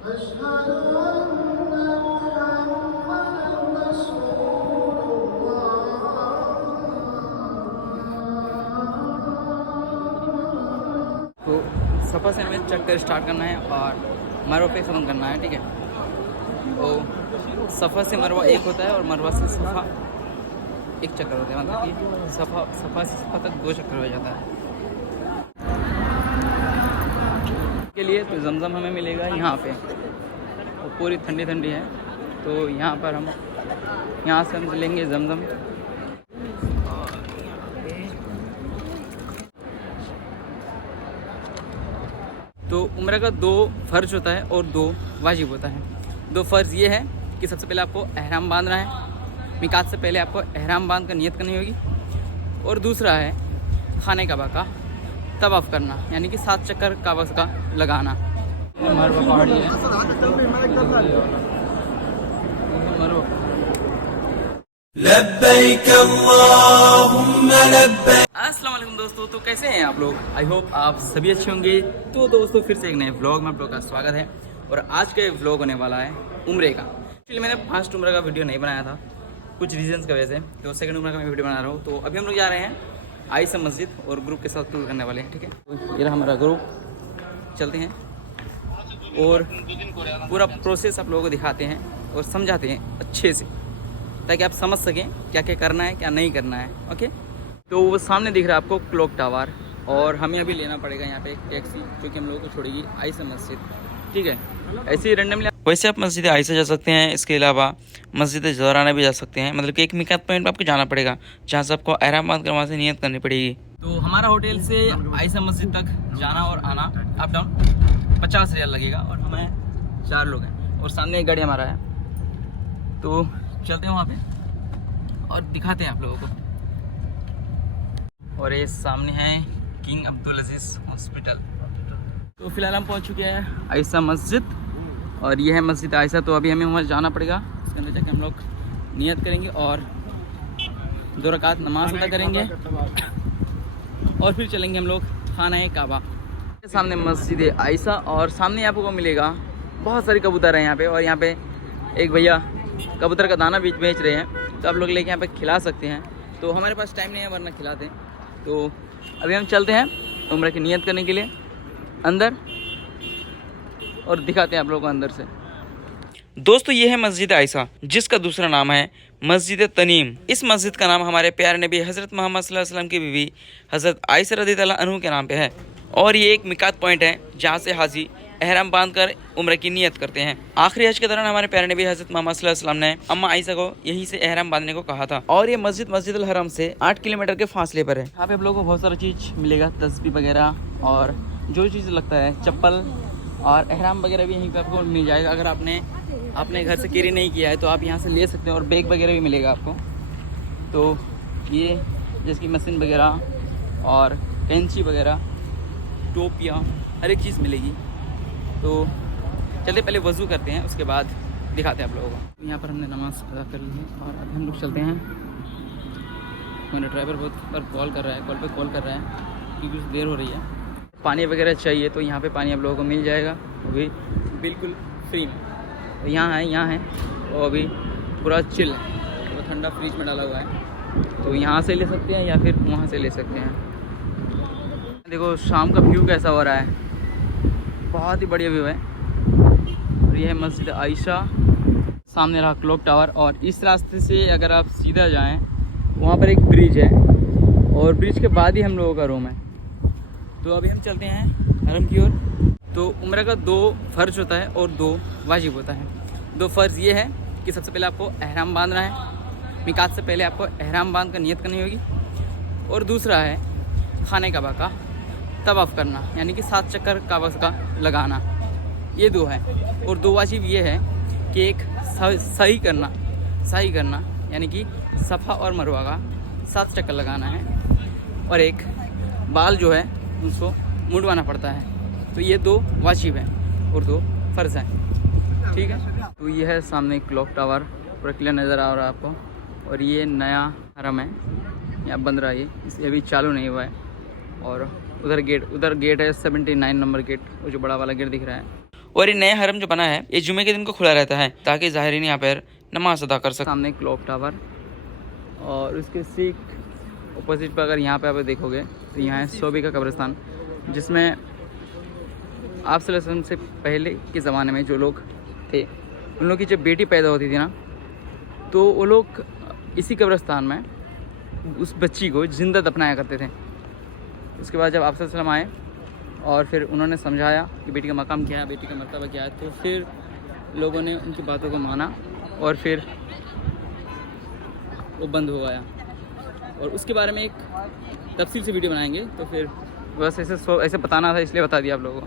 तो सफ़ा से हमें चक्कर स्टार्ट करना है और मरवा पे ख़त्म करना है, ठीक है। तो सफ़ा से मरवा एक होता है और मरवा से सफ़ा एक चक्कर होता है, मतलब कि सफ़ा से सफ़ा तक 2 चक्कर हो जाता है। के लिए तो जमजम हमें मिलेगा यहाँ पे, वो पूरी ठंडी ठंडी है। तो यहाँ पर हम यहाँ से हम लेंगे जमजम। तो उम्र का 2 फ़र्ज होता है और 2 वाजिब होता है। 2 फ़र्ज़ ये है कि सबसे पहले आपको एहराम बांधना है, मिकात से पहले आपको एहराम बांध कर नियत करनी होगी। और दूसरा है खाने काबा का तवाफ़ करना, यानी कि 7 चक्कर काबा का लगाना। मरवा पहाड़ी है, लब्बैक अल्लाहुम्मा लब्बैक। अस्सलाम वालेकुम दोस्तों, तो कैसे हैं आप लोग? आई होप आप सभी अच्छे होंगे। तो दोस्तों फिर से एक नए व्लॉग में आप लोग का स्वागत है। और आज का व्लॉग होने वाला है उम्रे का। एक्चुअली मैंने फर्स्ट उम्रे का वीडियो नहीं बनाया था कुछ रीजंस की वजह से, तो सेकंड उम्रे का मैं वीडियो बना रहा हूँ। तो अभी हम लोग जा रहे हैं आयशा मस्जिद और ग्रुप के साथ टूर करने वाले हैं, ठीक है। तो ये रहा हमारा ग्रुप, चलते हैं और पूरा प्रोसेस आप लोगों को दिखाते हैं और समझाते हैं अच्छे से, ताकि आप समझ सकें क्या क्या करना है क्या नहीं करना है, ओके। तो वो सामने दिख रहा है आपको क्लॉक टावर, और हमें अभी लेना पड़ेगा यहाँ पे एक टैक्सी जो कि हम लोगों को छोड़ेगी आयशा मस्जिद, ठीक है। ऐसे ही रैंडमली वैसे आप मस्जिद आयशा जा सकते हैं, इसके अलावा मस्जिद ज़हराना भी जा सकते हैं। मतलब कि एक मिकात पॉइंट पर आपको जाना पड़ेगा जहाँ से आपको एहराम बांध कर वहाँ से नियत करनी पड़ेगी। तो हमारा होटल से आयशा मस्जिद तक जाना और आना अप डाउन 50 रियाल लगेगा, और हमें 4 लोग हैं और सामने एक गाड़ी हमारा है। तो चलते हैं वहाँ पे और दिखाते हैं आप लोगों को। और ये सामने है किंग अब्दुल अजीज़ हॉस्पिटल। तो फिलहाल हम पहुँच चुके हैं आयशा मस्जिद, और ये है मस्जिद आयशा। तो अभी हमें वहाँ जाना पड़ेगा, इसके अंदर जाके हम लोग नियत करेंगे और 2 रकात नमाज अदा करेंगे और फिर चलेंगे हम लोग खाना काबा। सामने मस्जिद आयशा और सामने आपको मिलेगा बहुत सारे कबूतर हैं यहाँ पे, और यहाँ पे एक भैया कबूतर का दाना बेच रहे हैं, तो आप लोग लेके यहाँ पे खिला सकते हैं। तो हमारे पास टाइम नहीं है वरना खिलाते हैं। तो अभी हम चलते हैं उम्र की नियत करने के लिए अंदर, और दिखाते हैं आप लोगों को अंदर से। दोस्तों ये है मस्जिद आयशा, जिसका दूसरा नाम है मस्जिद तनीम। इस मस्जिद का नाम हमारे प्यारे नबी हज़रत मोहम्मद सल्लल्लाहु अलैहि वसल्लम की बीवी हज़रत आयशा रज़ियल्लाहु अन्हा के नाम पे है। और ये एक मिकात पॉइंट है जहाँ से हाजी एहराम बांधकर उम्र की नियत करते हैं। आखिरी हज के दौरान हमारे प्यारे नबी हज़रत मोहम्मद सल्लल्लाहु अलैहि वसल्लम ने अम्मा आयशा को यहीं से एहराम बांधने को कहा था। और ये मस्जिद मस्जिदुल हरम से 8 किलोमीटर के फासले पर है। यहाँ पे आप लोगों को बहुत सारा चीज़ मिलेगा, तस्बीह वगैरह और जो चीज़ लगता है, चप्पल और एहराम वगैरह भी यहीं पे आपको मिल जाएगा। अगर आपने अपने घर से कैरी नहीं किया है तो आप यहाँ से ले सकते हैं, और बैग वगैरह भी मिलेगा आपको। तो ये जैसे कि मशीन वगैरह और कैंची वगैरह, टोपियाँ, हर एक चीज़ मिलेगी। तो चलते पहले वज़ू करते हैं, उसके बाद दिखाते हैं आप लोगों को। यहाँ पर हमने नमाज़ अदा कर ली है और अब हम लोग चलते हैं। मेरा ड्राइवर बहुत बार कॉल कर रहा है, कॉल पे कॉल कर रहा है कि कुछ देर हो रही है। पानी वगैरह चाहिए तो यहाँ पे पानी आप लोगों को मिल जाएगा, वो भी बिल्कुल फ्री में। तो यहाँ है और अभी पूरा चिल है, वो ठंडा फ्रिज में डाला हुआ है। तो यहाँ से ले सकते हैं या फिर वहाँ से ले सकते हैं। देखो शाम का व्यू कैसा हो रहा है, बहुत ही बढ़िया व्यू है। और ये है मस्जिद आयशा, सामने रहा क्लॉक टावर, और इस रास्ते से अगर आप सीधा जाएं वहाँ पर एक ब्रिज है, और ब्रिज के बाद ही हम लोगों का रूम है। तो अभी हम चलते हैं हरम की ओर। तो उम्र का 2 फ़र्ज होता है और 2 वाजिब होता है। 2 फ़र्ज़ ये है कि सबसे पहले आपको एहराम बांधना है, मिकात से पहले आपको एहराम बांध कर नियत करनी होगी। और दूसरा है खाने काबा का तवाफ़ करना, यानी कि 7 चक्कर काबा का लगाना। ये 2 है। और 2 वाजिब ये है कि एक सही करना यानी कि सफ़ा और मरवा का 7 चक्कर लगाना है, और एक बाल जो है उसको मुड़वाना पड़ता है। तो ये 2 वाजिब हैं और 2 फ़र्ज़ हैं, ठीक है। तो ये है सामने क्लॉक टावर, पूरा क्लियर नज़र आ रहा है आपको। और ये नया हरम है, यहाँ बंद रहा है, ये अभी चालू नहीं हुआ है। और उधर गेट है 79 नंबर गेट, वो जो बड़ा वाला गेट दिख रहा है। और ये नया हरम जो बना है ये जुमे के दिन को खुला रहता है ताकि ज़ाहिरीन यहाँ पर नमाज अदा कर सके। सामने क्लॉक टावर और उसके ठीक अपोजिट पर अगर यहाँ पे आप देखोगे तो यहाँ है सोबी का कब्रिस्तान, जिसमें आप सल्लल्लाहु अलैहि वसल्लम से पहले के ज़माने में जो लोग थे उन लोग की जब बेटी पैदा होती थी ना, तो वो लोग इसी कब्रिस्तान में उस बच्ची को जिंदा दफनाया करते थे। उसके बाद जब आप सल्लल्लाहु अलैहि वसल्लम आए और फिर उन्होंने समझाया कि बेटी का मकाम क्या है, बेटी का मर्तबा क्या है, तो फिर लोगों ने उनकी बातों को माना और फिर वो बंद हो गया। और उसके बारे में एक तफसील से वीडियो बनाएंगे, तो फिर बस ऐसे बताना था इसलिए बता दिया आप लोगों को।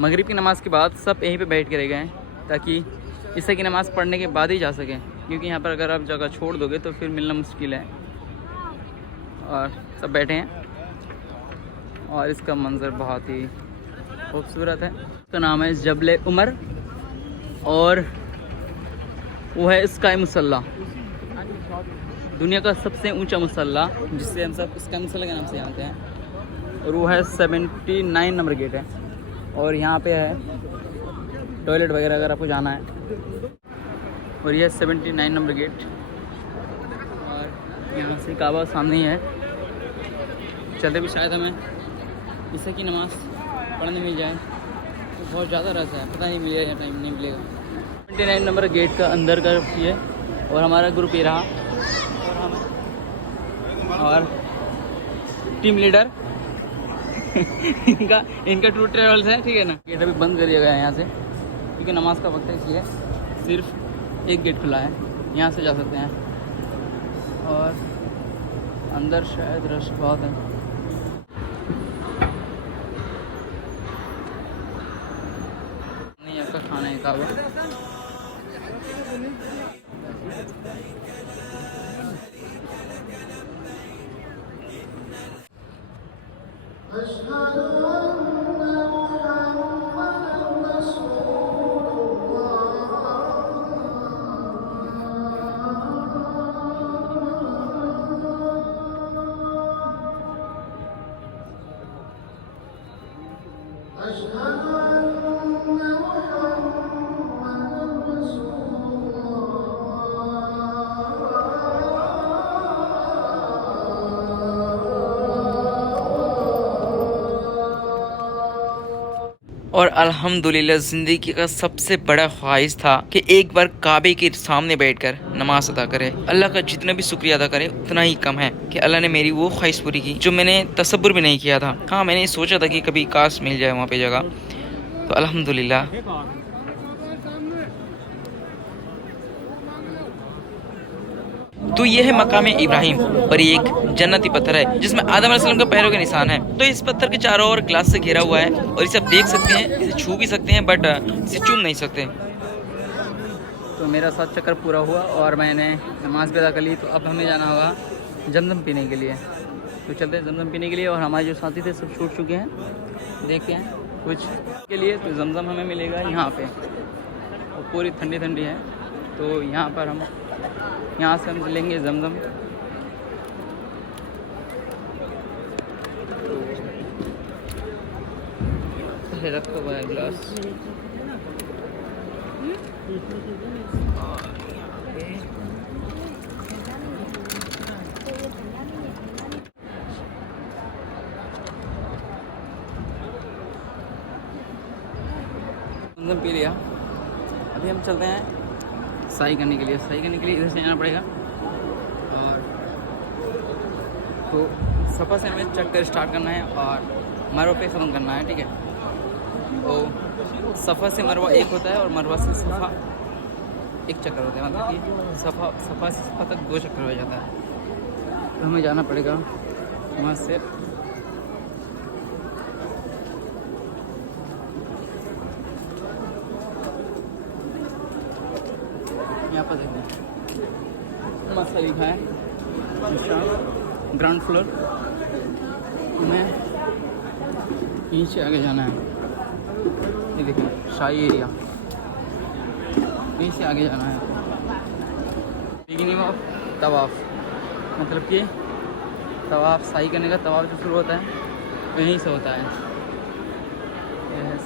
मगरिब की नमाज़ के बाद सब यहीं पे बैठ के रह गए हैं ताकि इसे की नमाज़ पढ़ने के बाद ही जा सकें, क्योंकि यहाँ पर अगर आप जगह छोड़ दोगे तो फिर मिलना मुश्किल है। और सब बैठे हैं और इसका मंज़र बहुत ही खूबसूरत है। इसका नाम है जबल उमर और वो है स्काई मुसल्ला, दुनिया का सबसे ऊंचा मुसल्ला, जिससे हम सब स्काई मुसल्ला के नाम से जानते हैं। और वो है 79 नंबर गेट है। और यहाँ पे है टॉयलेट वगैरह अगर आपको जाना है। और ये 79 नंबर गेट और यहाँ से काबा सामने ही है। चलते भी शायद हमें ईसा की नमाज़ पढ़ने मिल जाए, तो बहुत ज़्यादा रस है, पता नहीं मिलेगा या टाइम नहीं मिलेगा। 79 नंबर गेट का अंदर का ये और हमारा ग्रुप ये रहा और टीम लीडर इनका टूर ट्रेवल्स है, ठीक है ना। गेट अभी बंद कर दिया गया है यहाँ से क्योंकि नमाज का वक्त है, इसलिए सिर्फ एक गेट खुला है, यहाँ से जा सकते हैं। और अंदर शायद रश बहुत है। नहीं यहाँ का खाना है काबा। और अल्हम्दुलिल्लाह ज़िंदगी का सबसे बड़ा ख्वाहिश था कि एक बार काबे के सामने बैठकर नमाज अदा करे। अल्लाह का जितना भी शुक्रिया अदा करे उतना ही कम है कि अल्लाह ने मेरी वो ख्वाहिश पूरी की जो मैंने तसव्वुर भी नहीं किया था। हाँ, मैंने सोचा था कि कभी काश मिल जाए वहाँ पे जगह, तो अल्हम्दुलिल्लाह। तो ये है मकाम इब्राहिम और ये एक जन्नती पत्थर है जिसमें आदम अलैहिस्सलाम का पैरों के निशान है। तो इस पत्थर के चारों ओर ग्लास से घेरा हुआ है और इसे आप देख सकते हैं, इसे छू भी सकते हैं बट इसे चूम नहीं सकते। तो मेरा 7 चक्कर पूरा हुआ और मैंने नमाज भी अदा कर ली। तो अब हमें जाना होगा जमजम पीने के लिए। तो चलते हैं जमजम पीने के लिए। और हमारे जो साथी थे सब छूट चुके हैं, देखते हैं कुछ के लिए। तो जमजम हमें मिलेगा यहाँ पे और पूरी ठंडी ठंडी है। तो यहाँ पर हम यहाँ से हम लेंगे जमजम। रखो भाई ग्लास। जमजम पी लिया। अभी हम चलते हैं सही करने के लिए। सही करने के लिए इधर से जाना पड़ेगा। और तो सफ़ा से हमें चक्कर स्टार्ट करना है और मरवा पे ख़त्म करना है, ठीक है। तो सफ़ा से मरवा एक होता है और मरवा से सफ़ा एक चक्कर होता है, मतलब कि सफ़ा से सफ़ा तक 2 चक्कर हो जाता है। तो हमें जाना पड़ेगा वहाँ से। यहाँ पर देखो मस्त लिखा है ग्राउंड फ्लोर। हमें नीचे आगे जाना है। ये देखो शाही एरिया, नीचे आगे जाना है। बिगिनिंग ऑफ तवाफ़, मतलब कि तवाफ़ सही करने का तवाफ़ जो शुरू होता है यहीं से होता है।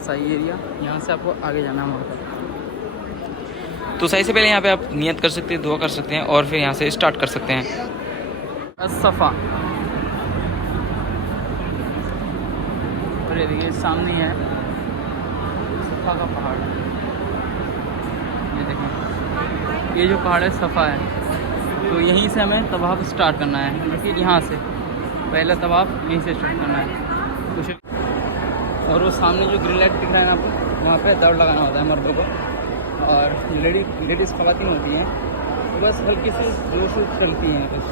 साई एरिया, यहाँ से आपको आगे जाना है वहाँ पर। तो साई से पहले यहाँ पे आप नियत कर सकते हैं, दुआ कर सकते हैं और फिर यहाँ से स्टार्ट कर सकते हैं। सफ़ा, और ये देखिए सामने है सफ़ा का पहाड़। ये देखें, ये जो पहाड़ है सफ़ा है, तो यहीं से हमें तवाफ़ स्टार्ट करना है। देखिए यहाँ से पहला तवाफ़ यहीं से स्टार्ट करना है। और वो सामने जो ग्रीन लाइट दिख रहा है आपको, वहाँ पे दौड़ लगाना होता है मर्दों को, और लेडीज़ ख़वातीन होती हैं तो बस हल्की सी जोश चलती हैं बस।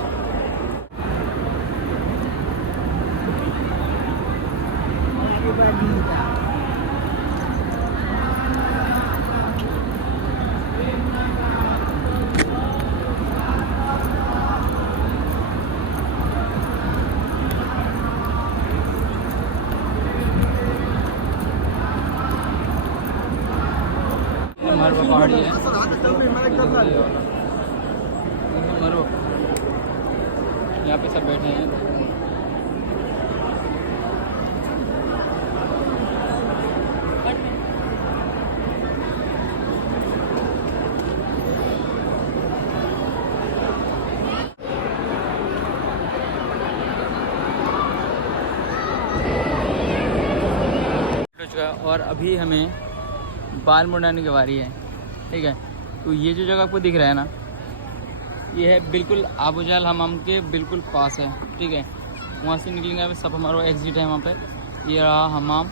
मरवा पहाड़ी है, मरवा, यहाँ पे सब बैठे हैं। और अभी हमें बाल मुड़ाने की बारी है, ठीक है। तो ये जो जगह आपको दिख रहा है ना, ये है बिल्कुल आबूजाल हमाम के बिल्कुल पास है, ठीक है। वहाँ से निकलेंगे सब, हमारा एग्जिट है वहाँ पे, ये रहा हमाम,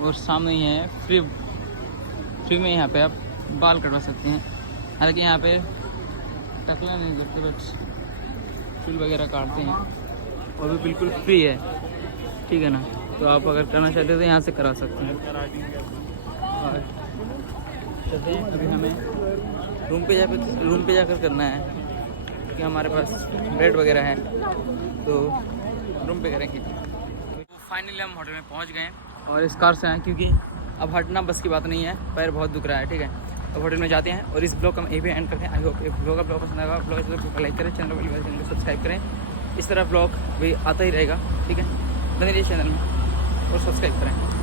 और सामने ही है फ्री में यहाँ पे आप बाल कटवा सकते हैं। हालांकि यहाँ पे टकला नहीं करते, बट चूल वगैरह काटते हैं, और भी बिल्कुल फ्री है, ठीक है ना। तो आप अगर करना चाहते हो तो यहाँ से करा सकते हैं। और चलते हैं, अभी हमें रूम पे जाकर करना है, क्योंकि हमारे पास बेड वगैरह है, तो रूम पे करेंगे। तो फाइनली हम होटल में पहुँच गए और इस कार से आए, क्योंकि अब हटना बस की बात नहीं है, पैर बहुत दुख रहा है, ठीक है। तो होटल में जाते हैं और इस ब्लॉग का हम भी एंड करते हैं। आई होप ये ब्लॉग पसंद आएगा। ब्लॉग को लाइक करें, चैनल को सब्सक्राइब करें, इस तरह ब्लॉग भी आता ही रहेगा, ठीक है। बने रहिए चैनल में और सब्सक्राइब करें।